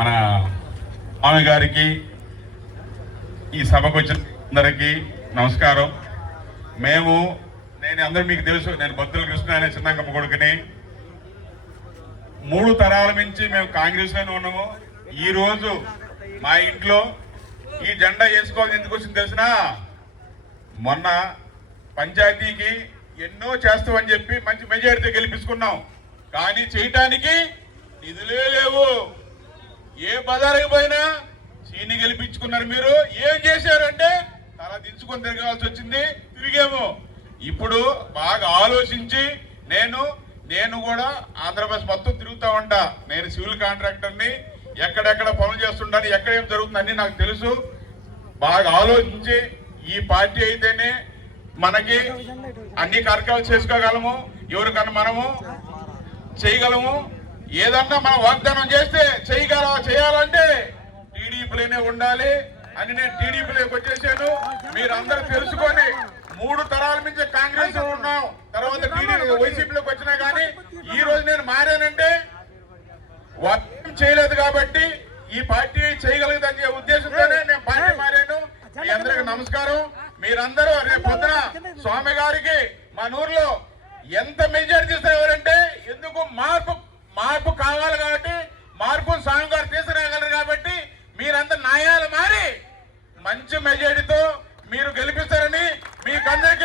మన స్వామి గారికి, ఈ సభకు వచ్చిన అందరికీ నమస్కారం. నేను అందరూ మీకు తెలుసు, నేను బొత్తుల కృష్ణ అనే చిన్నంగమ్మ కొడుకుని. 3 తరాల నుంచి మేము కాంగ్రెస్లోనే ఉన్నాము. ఈరోజు మా ఇంట్లో ఈ జెండా వేసుకోవాలని ఎందుకు వచ్చింది తెలిసినా, మొన్న పంచాయతీకి ఎన్నో చేస్తామని చెప్పి మంచి మెజారిటీ గెలిపించుకున్నాం. కానీ చేయటానికి నిధులే లేవు. ఏ బజారుకి పోయినా సీని గెలిపించుకున్నారు. మీరు ఏం చేశారంటే తల దించుకొని తిరగాల్సి వచ్చింది. తిరిగాము. ఇప్పుడు బాగా ఆలోచించి నేను కూడా ఆంధ్రప్రదేశ్ మొత్తం తిరుగుతూ ఉంటా. నేను సివిల్ కాంట్రాక్టర్ని. ఎక్కడెక్కడ పనులు చేస్తుంటాను, ఎక్కడ ఏం జరుగుతుంది అన్నీ నాకు తెలుసు. బాగా ఆలోచించి ఈ పార్టీ అయితేనే మనకి అన్ని కార్యక్రమాలు చేసుకోగలము, ఎవరికన్నా మనము చేయగలము. ఏదన్నా మనం వాగ్దానం చేస్తే చేయాలంటే టీడీపీలోనే ఉండాలి అని నేను టీడీపీలోకి వచ్చేసాను. మీరందరూ తెలుసుకొని 3 తరాల నుంచి కాంగ్రెస్ ఉన్నాం, తర్వాత వైసీపీలోకి వచ్చినా కానీ ఈ రోజు నేను మారానంటే వాగ్దానం చేయలేదు కాబట్టి ఈ పార్టీ చేయగలుగుతుందనే ఉద్దేశంతోనే నేను పార్టీ మారాను. మీ అందరికి నమస్కారం. మీరందరూ రేపు పొద్దున స్వామి గారికి మన ఊర్లో ఎంత మెజారిటీ ఇస్తారంటే, ఎందుకు మార్పు కావాలి కాబట్టి, మార్పు స్వామి గారు తీసుకురాగలరు కాబట్టి మీరంతా న్యాయాలు మారి మంచి మెజారిటీతో మీరు గెలిపిస్తారని మీకందరికీ